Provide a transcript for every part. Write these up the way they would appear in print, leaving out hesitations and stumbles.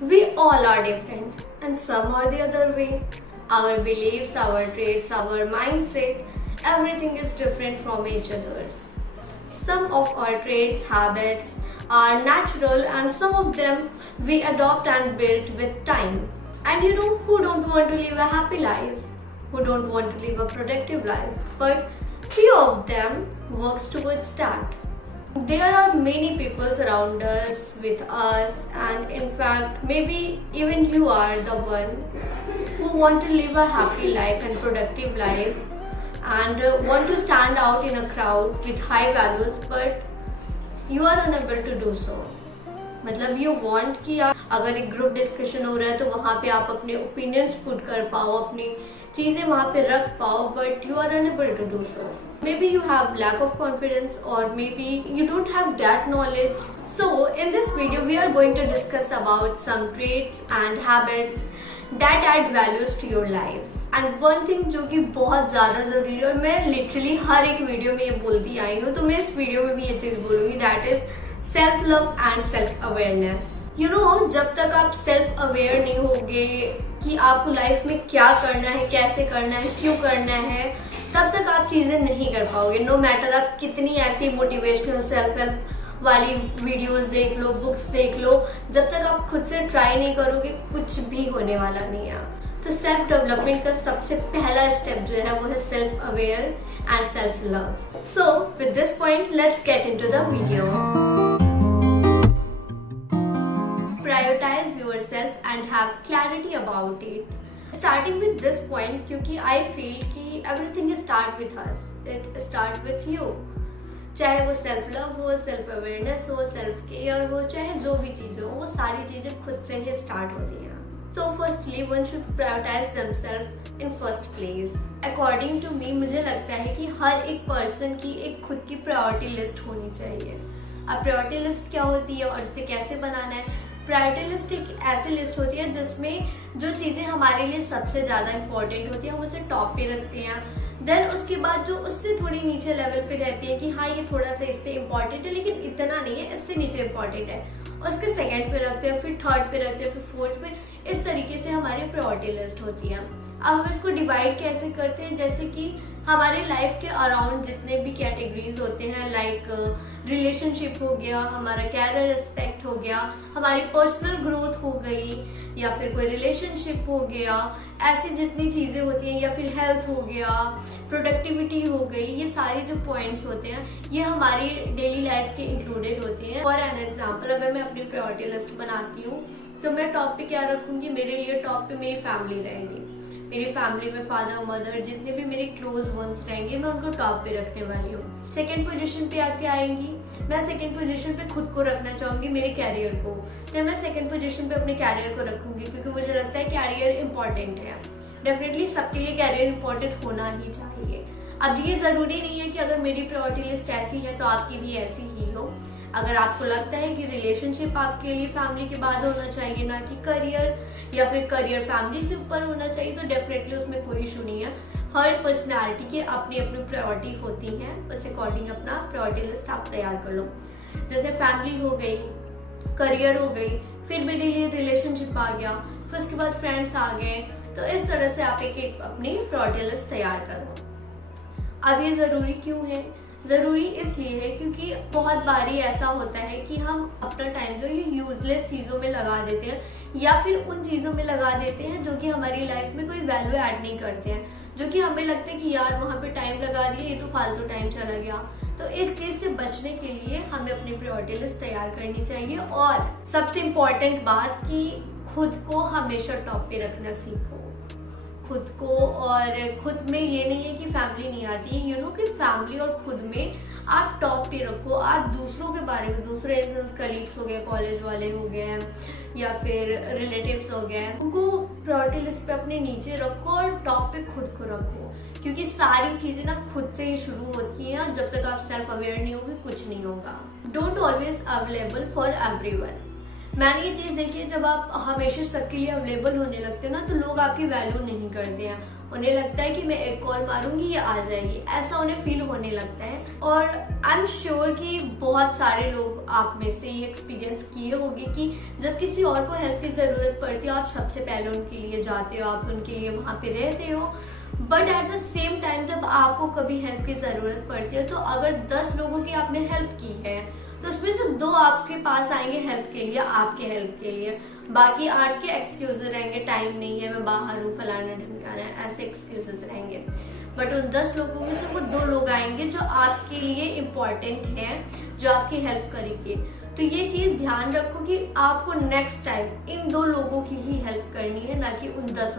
We all are different, and some are the other way. Our beliefs, our traits, our mindset, everything is different from each other's. Some of our traits, habits are natural, and some of them we adopt and build with time. And who don't want to live a happy life? Who don't want to live a productive life? But few of them works towards that. There are many people around us, with us, and in fact, maybe even you are the one who want to live a happy life and productive life and want to stand out in a crowd with high values, but you are unable to do so. मतलब you want कि आप अगर एक group discussion हो रहा है तो वहाँ पे आप अपने ओपिनियंस पुट कर पाओ, अपनी चीजें वहाँ पे रख पाओ, but you are unable to do so. Maybe you have lack of confidence, or maybe you don't have that knowledge. So in this video we are going to discuss about some traits and habits that add values to your life. And one thing जो कि बहुत ज़्यादा ज़रूरी है, और मैं literally हर एक video में ये बोलती आई हूँ, तो मैं इस वीडियो में भी ये चीज़ बोलूँगी, that is self love and self awareness. जब तक आप सेल्फ अवेयर नहीं होगे कि आपको लाइफ में क्या करना है, कैसे करना है, क्यों करना है, तब तक आप चीजें नहीं कर पाओगे. नो मैटर आप कितनी ऐसी मोटिवेशनल सेल्फ हेल्प वाली वीडियोस देख लो, बुक्स देख लो, जब तक आप खुद से ट्राई नहीं करोगे कुछ भी होने वाला नहीं है. तो सेल्फ डेवलपमेंट का सबसे पहला स्टेप जो है वो है self aware and self love. So with this point let's get into the video. Prioritize yourself and have clarity about it. Starting with this point, क्योंकि I feel कि everything start with us. It start with you. चाहे वो self love हो, self awareness हो, self care हो, चाहे जो भी चीज़ हो, वो सारी चीज़ें खुद से ही स्टार्ट होती हैं. So firstly, one should prioritize themselves in first place. According to me, मुझे लगता है कि हर एक पर्सन की एक खुद की प्रायोरिटी लिस्ट होनी चाहिए. अब प्रायोरिटी लिस्ट क्या होती है और इसे कैसे बनाना है? प्रायोरिटी लिस्ट एक ऐसी लिस्ट होती है जिसमें जो चीज़ें हमारे लिए सबसे ज़्यादा इंपॉर्टेंट होती हैं हम उसे टॉप पे रखते हैं. देन उसके बाद जो उससे थोड़ी नीचे लेवल पे रहती है कि हाँ ये थोड़ा सा इससे इम्पॉर्टेंट है लेकिन इतना नहीं है, इससे नीचे इम्पॉर्टेंट है, उसके सेकंड पे रखते हैं, फिर थर्ड पे रखते हैं, फिर फोर्थ पे. इस तरीके से हमारी प्रायोरिटी लिस्ट होती है. अब हम इसको डिवाइड कैसे करते हैं? जैसे कि हमारे लाइफ के अराउंड जितने भी कैटेगरीज होते हैं, लाइक रिलेशनशिप हो गया, हमारा कैरियर एस्पेक्ट हो गया, हमारी पर्सनल ग्रोथ हो गई, या फिर कोई रिलेशनशिप हो गया, ऐसी जितनी चीज़ें होती हैं, या फिर हेल्थ हो गया, प्रोडक्टिविटी हो गई, ये सारे जो पॉइंट्स होते हैं ये हमारी डेली लाइफ के इंक्लूडेड होते हैं. फॉर एन एग्जाम्पल, अगर मैं अपनी प्रायोरिटी लिस्ट बनाती हूँ तो मैं टॉप पे क्या रखूँगी? मेरे लिए टॉप पे मेरी फैमिली रहेगी. मेरी फैमिली में फादर, मदर, जितने भी मेरे क्लोज वंस रहेंगे मैं उनको टॉप पे रखने वाली हूँ. सेकंड पोजीशन पे आके आएंगी, मैं सेकंड पोजीशन पे खुद को रखना चाहूँगी, मेरे कैरियर को. तो मैं सेकंड पोजीशन पे अपने कैरियर को रखूँगी क्योंकि मुझे लगता है कैरियर इंपॉर्टेंट है. डेफिनेटली सबके लिए कैरियर इंपॉर्टेंट होना ही चाहिए. अब ये ज़रूरी नहीं है कि अगर मेरी प्रायोरिटी लिस्ट ऐसी है तो आपकी भी ऐसी ही हो. अगर आपको लगता है कि रिलेशनशिप आपके लिए फैमिली के बाद होना चाहिए, ना कि करियर, या फिर करियर फैमिली से ऊपर होना चाहिए, तो डेफिनेटली उसमें कोई इशू नहीं है. हर पर्सनालिटी के अपनी अपनी प्रायोरिटी होती हैं, उस अकॉर्डिंग अपना प्रायोरिटी लिस्ट आप तैयार कर लो. जैसे फैमिली हो गई, करियर हो गई, फिर मेरे लिए रिलेशनशिप आ गया, फिर उसके बाद फ्रेंड्स आ गए. तो इस तरह से आप एक अपनी प्रायोरिटी लिस्ट तैयार करो. अब ये ज़रूरी क्यों है? ज़रूरी इसलिए है क्योंकि बहुत बारी ऐसा होता है कि हम अपना टाइम जो ये यूजलेस चीज़ों में लगा देते हैं, या फिर उन चीज़ों में लगा देते हैं जो कि हमारी लाइफ में कोई वैल्यू ऐड नहीं करते हैं, जो कि हमें लगता है कि यार वहाँ पे टाइम लगा दिया, ये तो फालतू टाइम चला गया. तो इस चीज़ से बचने के लिए हमें अपनी प्रायोरिटी लिस्ट तैयार करनी चाहिए. और सबसे इम्पॉर्टेंट बात कि खुद को हमेशा टॉप पे रखना सीखो, खुद को. और खुद में ये नहीं है कि फैमिली नहीं आती, कि फैमिली और खुद में आप टॉप पे रखो. आप दूसरों के बारे में, दूसरे इंसान, कलीग्स हो गए, कॉलेज वाले हो गए, या फिर रिलेटिव्स हो गए, उनको प्रायोरिटी लिस्ट पे अपने नीचे रखो और टॉप पे खुद को रखो. क्योंकि सारी चीज़ें ना खुद से ही शुरू होती हैं. जब तक आप सेल्फ अवेयर नहीं होगे कुछ नहीं होगा. Don't always available for everyone. मैंने ये चीज़ देखी है, जब आप हमेशा सबके लिए अवेलेबल होने लगते हो ना, तो लोग आपकी वैल्यू नहीं करते हैं। उन्हें लगता है कि मैं एक कॉल मारूंगी ये आ जाएगी, ऐसा उन्हें फील होने लगता है। और आई एम श्योर कि बहुत सारे लोग आप में से ये एक्सपीरियंस किए होंगे कि जब किसी और को हेल्प की ज़रूरत पड़ती है, आप सबसे पहले उनके लिए जाते हो, आप उनके लिए वहाँ पे रहते हो। But at the same time जब आपको कभी हेल्प की ज़रूरत पड़ती है, तो अगर 10 लोगों की आपने हेल्प की है, तो उसमें से 2 आपके पास आएंगे हेल्प के लिए, आपके हेल्प के लिए। बाकी 8 के एक्सक्यूज रहेंगे, टाइम नहीं है, मैं बाहर हूँ, फलाना ढिमकाना है, ऐसे एक्सक्यूजेस रहेंगे। बट उन 10 लोगों में से वो 2 लोग आएंगे जो आपके लिए इम्पोर्टेंट हैं, जो आपकी हेल्प करेंगे। तो ये चीज़ ध्यान रखो कि आपको नेक्स्ट टाइम इन 2 लोगों की ही हेल्प करनी है, ना कि उन 10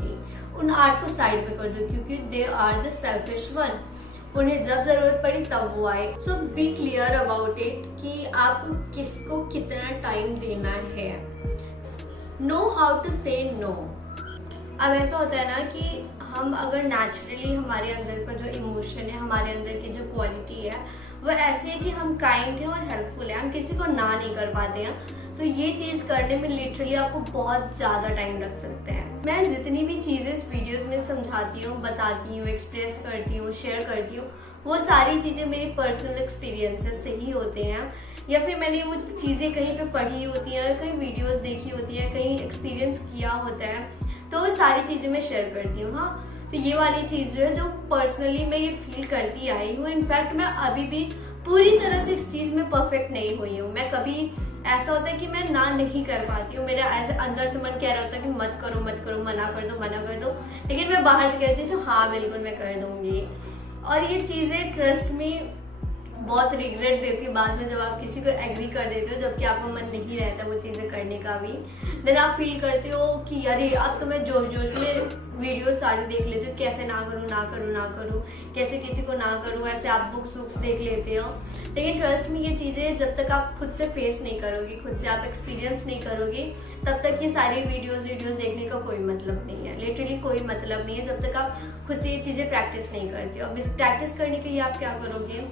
की। उन 8 को साइड पे कर दो, क्योंकि they are the selfish one. उन्हें जब जरूरत पड़ी तब वो आए। So be clear about it कि आपको किसको कितना टाइम देना है। Know how to say no. अब ऐसा होता है ना कि हम अगर नेचुरली हमारे अंदर का जो इमोशन है, हमारे अंदर की जो क्वालिटी है, वो ऐसी है कि हम काइंड है और हेल्पफुल है, हम किसी को ना नहीं कर पाते हैं। तो ये चीज़ करने में लिटरली आपको बहुत ज़्यादा टाइम लग सकता है। मैं जितनी भी चीज़ें इस वीडियोस में समझाती हूँ, बताती हूँ, एक्सप्रेस करती हूँ, शेयर करती हूँ, वो सारी चीज़ें मेरी पर्सनल एक्सपीरियंसेस से ही होते हैं, या फिर मैंने वो चीज़ें कहीं पे पढ़ी होती हैं, कहीं वीडियोस देखी होती हैं, कहीं एक्सपीरियंस किया होता है, तो वो सारी चीज़ें मैं शेयर करती हूँ। हाँ, तो ये वाली चीज़ जो है, जो पर्सनली मैं ये फील करती आई हूँ। इनफैक्ट मैं अभी भी पूरी तरह से इस चीज़ में परफेक्ट नहीं हुई हूँ। मैं कभी ऐसा होता है कि मैं ना नहीं कर पाती हूँ, मेरा ऐसे अंदर से मन कह रहा होता है कि मत करो मत करो, मना कर दो, लेकिन मैं बाहर से कहती हूँ हाँ बिल्कुल मैं कर दूंगी। और ये चीज़ें ट्रस्ट में बहुत रिग्रेट देती है बाद में, जब आप किसी को एग्री कर देते हो जबकि आपको मन नहीं रहता वो चीज़ें करने का भी। देन आप फील करते हो कि अरे अब तो मैं जोश में वीडियो सारी देख लेती हूँ, कैसे ना करूँ, कैसे किसी को ना करूँ, ऐसे आप बुक्स देख लेते हो। लेकिन ट्रस्ट में ये चीज़ें जब तक आप खुद से फेस नहीं करोगे, खुद से आप एक्सपीरियंस नहीं करोगे, तब तक ये सारी वीडियोस देखने का कोई मतलब नहीं है। लिटरली कोई मतलब नहीं है जब तक आप खुद से ये चीज़ें प्रैक्टिस नहीं करते हो। अब प्रैक्टिस करने के लिए आप क्या करोगे,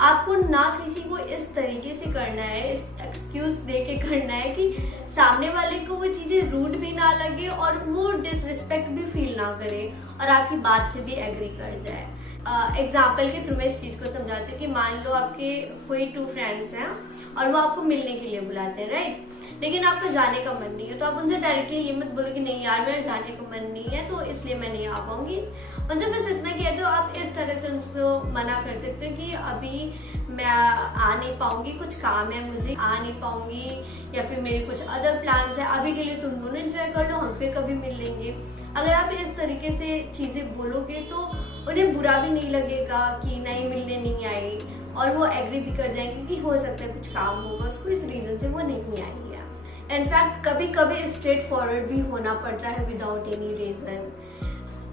आपको ना किसी को इस तरीके से करना है, इस एक्सक्यूज दे के करना है कि सामने वाले को वो चीज़ें रूड भी ना लगे और वो डिसरिस्पेक्ट भी फील ना करे और आपकी बात से भी एग्री कर जाए। एग्जाम्पल के थ्रू मैं इस चीज़ को समझाती हूँ कि मान लो आपके कोई 2 फ्रेंड्स हैं और वो आपको मिलने के लिए बुलाते हैं, राइट, लेकिन आपका जाने का मन नहीं है, तो आप उनसे डायरेक्टली ये मत बोलो कि नहीं यार मेरा जाने का मन नहीं है तो इसलिए मैं नहीं आ पाऊंगी। उनसे बस इतना किया तो आप इस तरह से उनको मना कर सकते हो कि अभी मैं आ नहीं पाऊंगी, कुछ काम है मुझे, आ नहीं पाऊंगी, या फिर मेरे कुछ अदर प्लान्स है, अभी के लिए तुम दोनों एंजॉय कर लो, हम फिर कभी मिल लेंगे। अगर आप इस तरीके से चीज़ें बोलोगे तो उन्हें बुरा भी नहीं लगेगा कि नहीं मिलने नहीं आई, और वो एग्री भी कर जाएंगे कि हो सकता है कुछ काम होगा उसको, इस रीज़न से वो नहीं आई है। इनफैक्ट कभी कभी स्ट्रेट फॉरवर्ड भी होना पड़ता है विदाउट एनी रीज़न।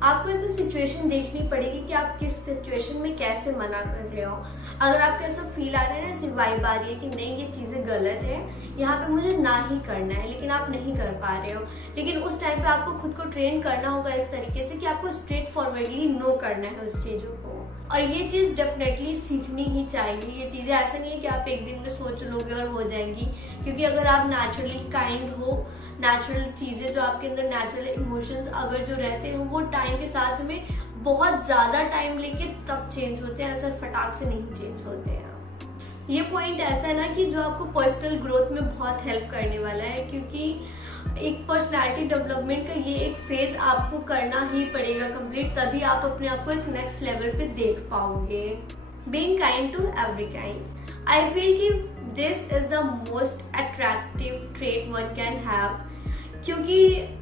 आपको ऐसी सिचुएशन देखनी पड़ेगी कि आप किस सिचुएशन में कैसे मना कर रहे हो। अगर आपको ऐसा फील आ रहा है ना, ऐसी वाइब आ रही है कि नहीं ये चीज़ें गलत है, यहाँ पे मुझे ना ही करना है, लेकिन आप नहीं कर पा रहे हो, लेकिन उस टाइम पे आपको खुद को ट्रेन करना होगा इस तरीके से कि आपको स्ट्रेट फॉरवर्डली नो करना है उस चीज़ों को। और ये चीज़ डेफिनेटली सीखनी ही चाहिए। ये चीज़ें ऐसा नहीं है कि आप एक दिन में सोच लोगे और हो जाएंगी, क्योंकि अगर आप नेचुरली काइंड हो, नेचुरल चीज़ें जो आपके अंदर नेचुरल इमोशंस अगर जो रहते हो वो टाइम के साथ में बहुत ज़्यादा टाइम लेके तब चेंज होते हैं, ऐसा फटाक से नहीं चेंज होते हैं। ये पॉइंट ऐसा है ना कि जो आपको पर्सनल ग्रोथ में बहुत हेल्प करने वाला है, क्योंकि एक पर्सनालिटी डेवलपमेंट का ये एक फेज आपको करना ही पड़ेगा कंप्लीट, तभी आप अपने आप को एक नेक्स्ट लेवल पे देख पाओगे। Being kind to every kind, I feel कि this is the most attractive trait one can have, क्योंकि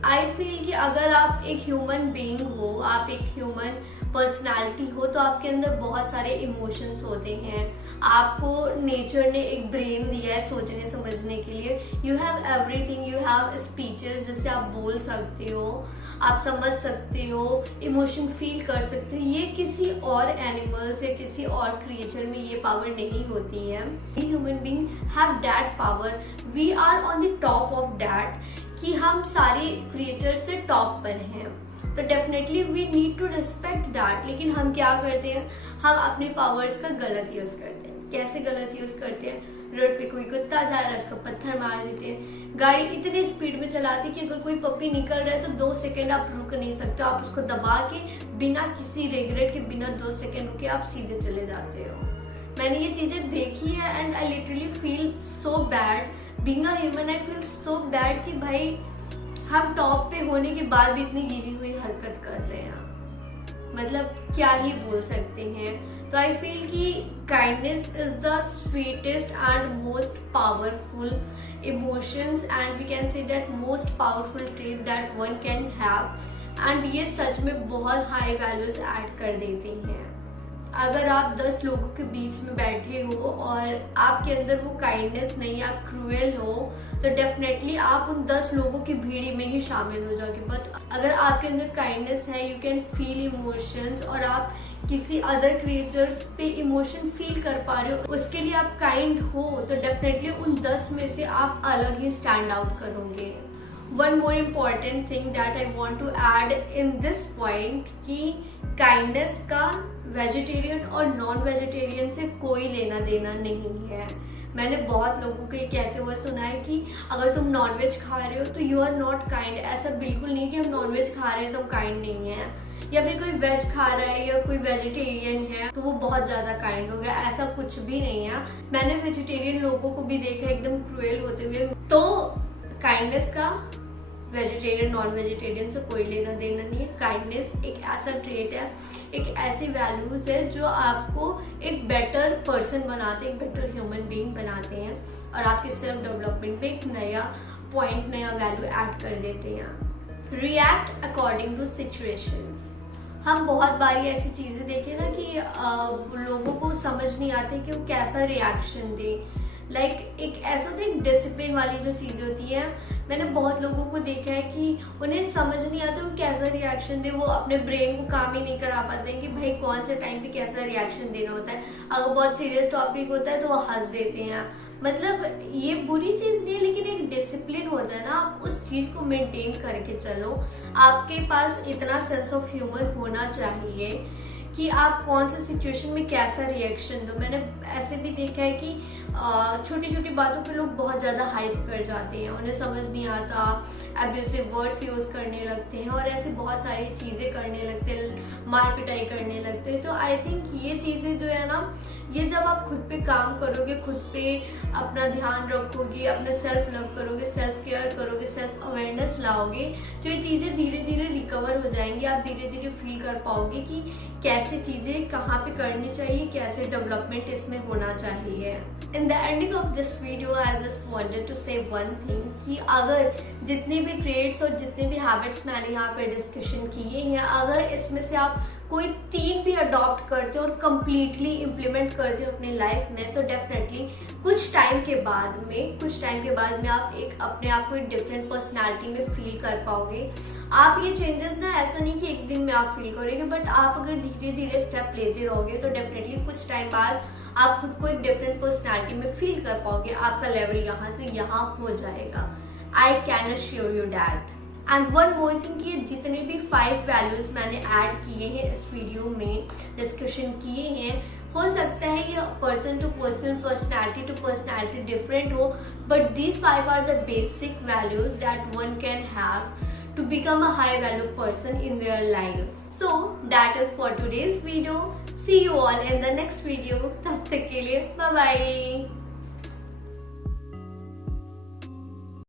आई फील कि अगर आप एक ह्यूमन बीइंग हो, आप एक ह्यूमन पर्सनालिटी हो, तो आपके अंदर बहुत सारे इमोशंस होते हैं। आपको नेचर ने एक ब्रेन दिया है सोचने समझने के लिए। You have everything, you have speeches जिससे आप बोल सकते हो, आप समझ सकते हो, इमोशन फील कर सकते हो। ये किसी और एनिमल्स या किसी और क्रिएचर में ये पावर नहीं होती है। We human being have that power, we are on the top of that, कि हम सारे क्रिएचर से टॉप पर हैं। तो definitely we need to respect that. लेकिन हम क्या करते हैं, हम अपने पावर्स का गलत यूज़ करते हैं। कैसे गलत यूज़ करते हैं, रोड पे कोई कुत्ता जा रहा है उसको पत्थर मार देते हैं। गाड़ी इतनी स्पीड में चलाती है कि अगर कोई पप्पी निकल रहा है तो 2 सेकंड आप रुक नहीं सकते, आप उसको दबा के बिना किसी रिग्रेट के बिना 2 सेकंड रुके आप सीधे चले जाते हो। मैंने ये चीजें देखी है and I literally feel so bad being a human. I feel so bad कि भाई हम टॉप पे होने के बाद भी इतनी गिरी हुई हरकत कर रहे हैं, मतलब क्या ही बोल सकते हैं। तो आई फील कि kindness is the sweetest and most powerful emotions and we can say that most powerful trait that one can have and ये सच में बहुत हाई वैल्यूज ऐड कर देती हैं। अगर आप 10 लोगों के बीच में बैठे हो और आपके अंदर वो काइंडनेस नहीं, आप क्रूएल हो, तो डेफिनेटली आप उन 10 लोगों की भीड़ में ही शामिल हो जाओगे। बट अगर आपके अंदर काइंडनेस है, यू कैन फील इमोशंस और आप किसी अदर क्रिएचर्स पे इमोशन फील कर पा रहे हो, उसके लिए आप काइंड हो, तो डेफिनेटली उन 10 में से आप अलग ही स्टैंड आउट करोगे। One more important thing that I want to add in this point कि काइंडनेस का वेजिटेरियन और नॉन वेजिटेरियन से कोई लेना देना नहीं है। मैंने बहुत लोगों को ये कहते हुए सुना है कि अगर तुम नॉनवेज खा रहे हो तो यू आर नॉट काइंड। ऐसा बिल्कुल नहीं कि हम नॉनवेज खा रहे हैं तो हम काइंड नहीं है, या फिर कोई वेज खा रहा है या कोई वेजिटेरियन है तो वो बहुत ज्यादा काइंड हो गया, ऐसा कुछ भी नहीं है। मैंने वेजिटेरियन लोगों को भी देखा एकदम क्रूएल होते हुए। तो काइंडनेस का वेजिटेरियन नॉन वेजिटेरियन से कोई लेना देना नहीं है। काइंडनेस एक ऐसा ट्रेट है, एक ऐसी वैल्यूज है जो आपको एक बेटर पर्सन बनाते हैं, एक बेटर ह्यूमन बीइंग बनाते हैं और आपके सेल्फ डेवलपमेंट पे एक नया पॉइंट, नया वैल्यू ऐड कर देते हैं। React according to situations. हम बहुत बार ऐसी चीजें देखे ना कि लोगों को समझ नहीं आती कि वो कैसा रिएक्शन दे। एक ऐसा होता है, एक डिसिप्लिन वाली जो चीज़ें होती है, मैंने बहुत लोगों को देखा है कि उन्हें समझ नहीं आता वो कैसा रिएक्शन दे। वो अपने ब्रेन को काम ही नहीं करा पाते हैं कि भाई कौन से टाइम पे कैसा रिएक्शन देना होता है। अगर बहुत सीरियस टॉपिक होता है तो वो हंस देते हैं। मतलब ये बुरी चीज़ नहीं है, लेकिन एक डिसिप्लिन होता है ना, आप उस चीज़ को मेंटेन करके चलो। आपके पास इतना सेंस ऑफ ह्यूमर होना चाहिए कि आप कौन सी सिचुएशन में कैसा रिएक्शन दो। मैंने ऐसे भी देखा है कि छोटी छोटी बातों पे लोग बहुत ज़्यादा हाइप कर जाते हैं, उन्हें समझ नहीं आता, अब्यूसिव वर्ड्स यूज़ करने लगते हैं और ऐसी बहुत सारी चीज़ें करने लगते हैं, मार पिटाई करने लगते हैं। तो आई थिंक ये चीज़ें जो है ना, ये जब आप खुद पे काम करोगे, खुद पे अपना ध्यान रखोगे, अपना सेल्फ लव करोगे, सेल्फ केयर करोगे, सेल्फ अवेयरनेस लाओगे, तो ये चीज़ें धीरे धीरे रिकवर हो जाएंगी। आप धीरे धीरे फील कर पाओगे कि कैसे चीज़ें कहाँ पे करनी चाहिए, कैसे डेवलपमेंट इसमें होना चाहिए। In the ending of this video I just wanted to say one thing कि अगर जितने भी ट्रेड्स और जितने भी हैबिट्स मैंने यहाँ पे डिस्कशन किए हैं, अगर इसमें से आप कोई 3 भी अडॉप्ट करते हो और कम्प्लीटली इम्प्लीमेंट करते हो अपनी लाइफ में, तो डेफिनेटली कुछ टाइम के बाद में आप एक अपने आप को एक डिफरेंट पर्सनैलिटी में फील कर पाओगे। आप ये चेंजेस ना ऐसा नहीं कि एक दिन में आप फील करोगे, बट आप अगर धीरे धीरे स्टेप लेते रहोगे तो डेफिनेटली कुछ टाइम बाद आप खुद को एक डिफरेंट पर्सनैलिटी में फील कर पाओगे। आपका लेवल यहाँ से यहाँ हो जाएगा। I can assure you that. And one more thing कि ये जितने भी 5 वैल्यूज मैंने ऐड किए हैं इस वीडियो में, डिस्कशन किए हैं, हो सकता है ये person to person, personality to personality different हो, but these 5 are the basic values that one can have to become a high value person in their life. So that is for today's video. See you all in the next video. तब तक के लिए bye bye.